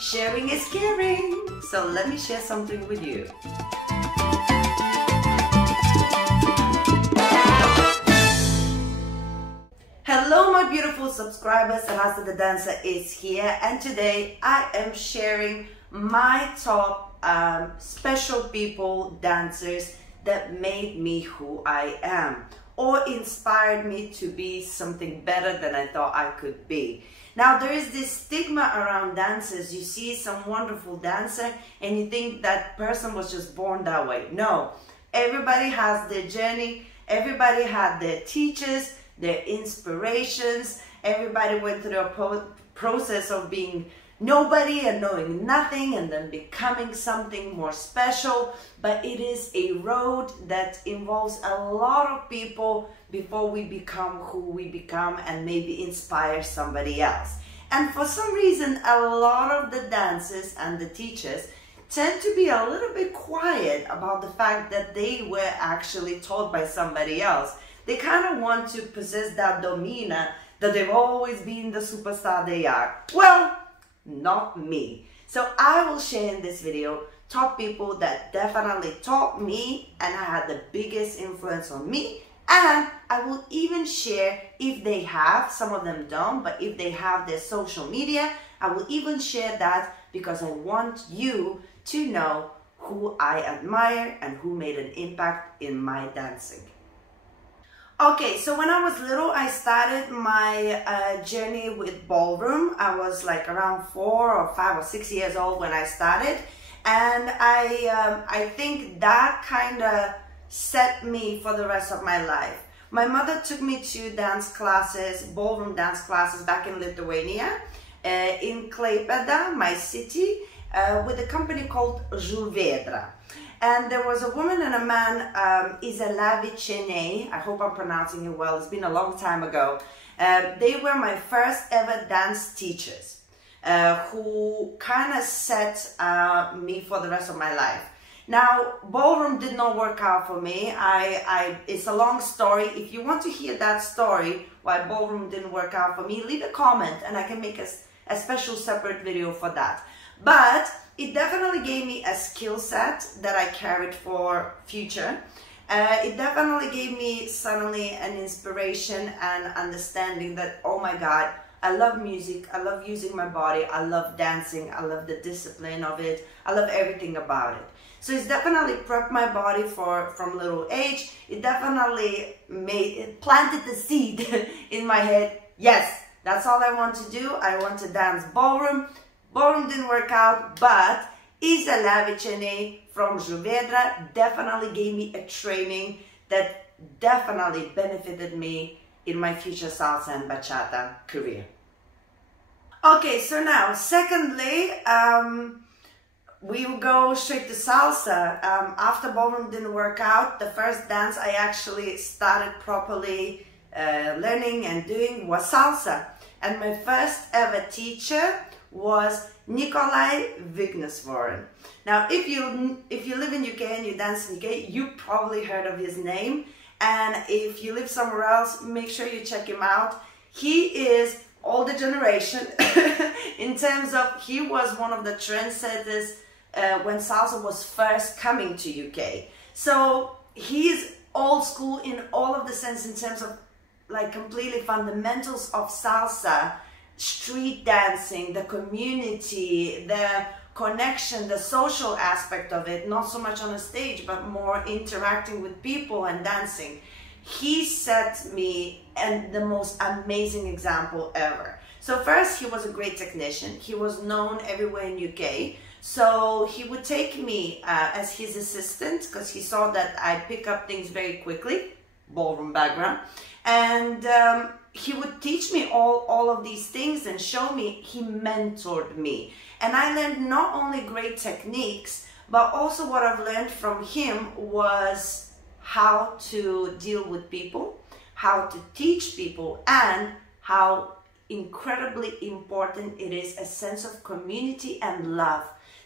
Sharing is caring, so let me share something with you. Hello my beautiful subscribers, Rasa the dancer is here, and today I am sharing my top special people, dancers that made me who I am or inspired me to be something better than I thought I could be. Now there is this stigma around dancers. You see some wonderful dancer and you think that person was just born that way. No, everybody has their journey, everybody had their teachers, their inspirations, everybody went through a process of being nobody and knowing nothing and then becoming something more special. But it is a road that involves a lot of people before we become who we become and maybe inspire somebody else. And for some reason, a lot of the dancers and the teachers tend to be a little bit quiet about the fact that they were actually taught by somebody else. They kind of want to possess that domina that they've always been the superstar they are. Well, not me. So I will share in this video top people that definitely taught me and had the biggest influence on me. And I will even share, if they have, some of them don't, but if they have their social media, I will even share that because I want you to know who I admire and who made an impact in my dancing. Okay, so when I was little, I started my journey with ballroom. I was like around 4 or 5 or 6 years old when I started. And I think that kind of set me for the rest of my life. My mother took me to dance classes, ballroom dance classes back in Lithuania, in Klaipėda, my city, with a company called Žuvėdra. And there was a woman and a man, Nicolai, I hope I'm pronouncing it well, it's been a long time ago. They were my first ever dance teachers, who kind of set me for the rest of my life. Now, ballroom did not work out for me. It's a long story. If you want to hear that story, why ballroom didn't work out for me, leave a comment and I can make a special separate video for that. But it definitely gave me a skill set that I carried for future. It definitely gave me suddenly an inspiration and understanding that, oh my God, I love music, I love using my body, I love dancing, I love the discipline of it, I love everything about it. So it's definitely prepped my body from little age. It definitely planted the seed in my head. Yes, that's all I want to do. I want to dance ballroom. Ballroom didn't work out, but Nicolai from Žuvėdra definitely gave me a training that definitely benefited me in my future salsa and bachata career. Okay, so now, secondly, we will go straight to salsa. After ballroom didn't work out, the first dance I actually started properly learning and doing was salsa. And my first ever teacher was Nicolai Vigneswaren. Now, if you live in UK and you dance in UK, you probably heard of his name. And if you live somewhere else, make sure you check him out. He is older generation in terms of he was one of the trendsetters when salsa was first coming to UK. So he's old school in all of the sense in terms of like completely fundamentals of salsa, street dancing, the community, the connection, the social aspect of it, not so much on a stage, but more interacting with people and dancing. He set me and the most amazing example ever. So first, he was a great technician. He was known everywhere in UK. So he would take me as his assistant because he saw that I pick up things very quickly, ballroom background. And he would teach me all of these things and show me. He mentored me. And I learned not only great techniques, but also what I've learned from him was how to deal with people, how to teach people, and how incredibly important it is a sense of community and love.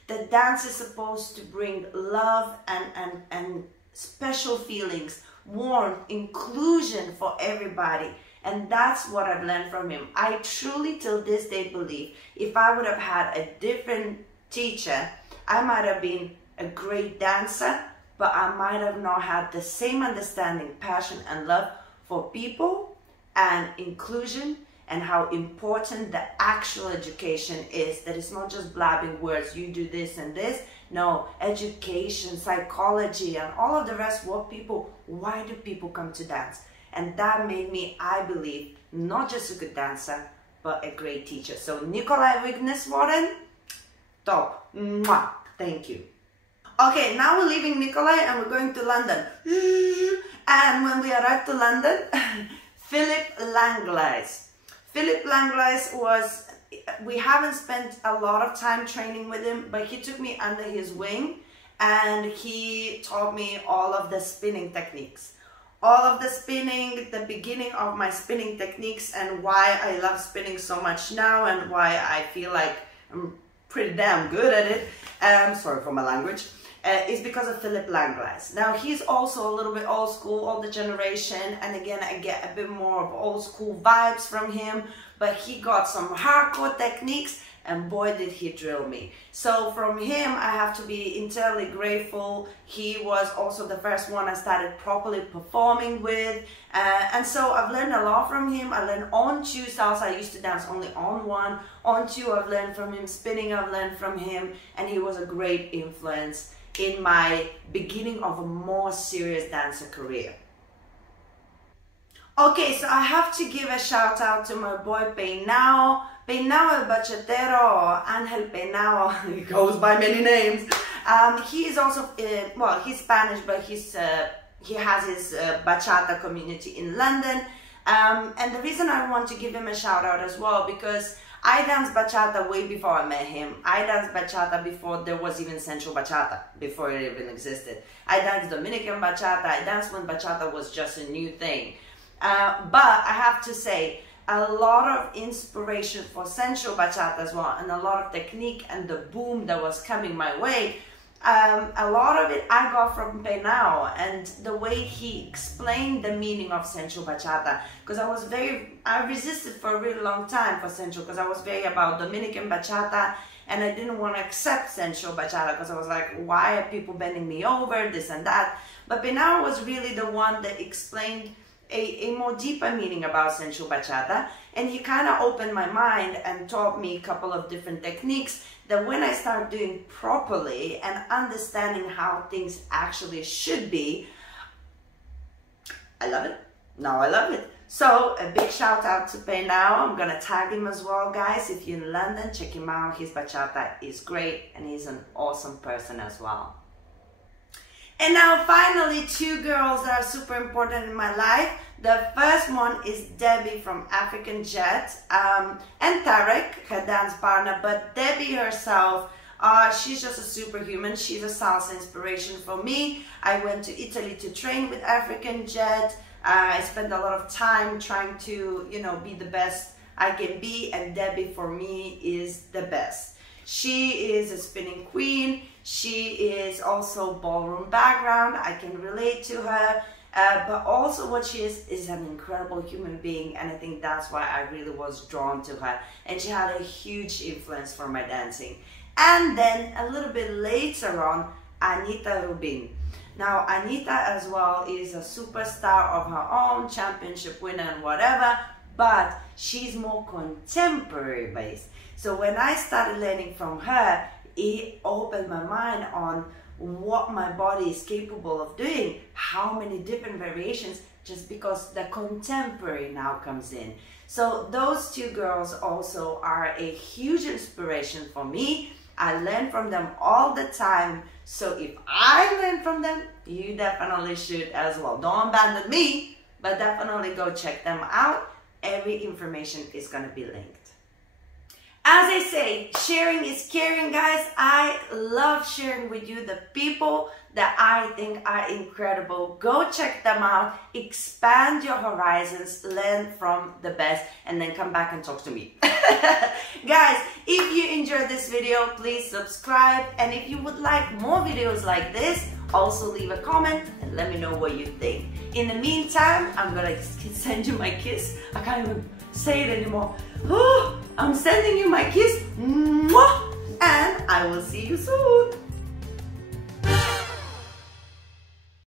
The dance is supposed to bring love and special feelings, warmth, inclusion for everybody. And that's what I've learned from him. I truly till this day believe if I would have had a different teacher, I might have been a great dancer, but I might have not had the same understanding, passion and love for people and inclusion, and how important the actual education is. That it's not just blabbing words, you do this and this. No, education, psychology, and all of the rest. Why do people come to dance? And that made me, I believe, not just a good dancer, but a great teacher. So Nicolai Vigneswaren, top. Mwah. Thank you. Okay, now we're leaving Nicolai and we're going to London. And when we arrived to London, Philip Langlais. Philip Langlais was, we haven't spent a lot of time training with him, but he took me under his wing and he taught me all of the spinning techniques. All of the spinning, the beginning of my spinning techniques, and why I love spinning so much now and why I feel like I'm pretty damn good at it. Sorry for my language. Is because of Philip Langlais. Now he's also a little bit old school, older generation, and again I get a bit more of old school vibes from him, but he got some hardcore techniques and boy did he drill me. So from him I have to be entirely grateful. He was also the first one I started properly performing with, and so I've learned a lot from him. I learned on two salsa. I used to dance only on one. On two I've learned from him. Spinning I've learned from him, and he was a great influence in my beginning of a more serious dancer career. Okay, so I have to give a shout out to my boy Peynao Er Bachatero, or Angel Peynao, he goes by many names. He is also, well, he's Spanish, but he has his bachata community in London. And the reason I want to give him a shout out as well, because I danced bachata way before I met him. I danced bachata before there was even sensual bachata, before it even existed. I danced Dominican bachata. I danced when bachata was just a new thing. But I have to say, a lot of inspiration for sensual bachata as well, and a lot of technique and the boom that was coming my way. A lot of it I got from Peynao and the way he explained the meaning of sensual bachata, because I resisted for a really long time for sensual, because I was very about Dominican bachata and I didn't want to accept sensual bachata because I was like, why are people bending me over, this and that. But Peynao was really the one that explained a more deeper meaning about sensual bachata, and he kind of opened my mind and taught me a couple of different techniques that when I start doing properly and understanding how things actually should be, I love it. Now I love it. So a big shout out to Peynao. I'm gonna tag him as well, guys. If you're in London, check him out. His bachata is great and he's an awesome person as well. And now finally, two girls that are super important in my life. The first one is Debbie from African Jet, and Tarek, her dance partner, but Debbie herself, she's just a superhuman. She's a salsa inspiration for me. I went to Italy to train with African Jet. I spent a lot of time trying to, you know, be the best I can be, and Debbie for me is the best. She is a spinning queen. She is also ballroom background. I can relate to her. But also what she is an incredible human being, and I think that's why I really was drawn to her. And she had a huge influence for my dancing. And then a little bit later on, Anita Rubin. Now Anita as well is a superstar of her own, championship winner and whatever, but she's more contemporary based. So when I started learning from her, it opened my mind on what my body is capable of doing, how many different variations, just because the contemporary now comes in. So those two girls also are a huge inspiration for me. I learn from them all the time. So if I learn from them, you definitely should as well. Don't abandon me, but definitely go check them out. Every information is going to be linked. As I say, sharing is caring, guys. I love sharing with you the people that I think are incredible. Go check them out, expand your horizons, learn from the best, and then come back and talk to me. Guys, if you enjoyed this video, please subscribe. And if you would like more videos like this, Also leave a comment and let me know what you think. In the meantime, I'm gonna send you my kiss. I can't even say it anymore. Oh, I'm sending you my kiss. Mwah! And I will see you soon.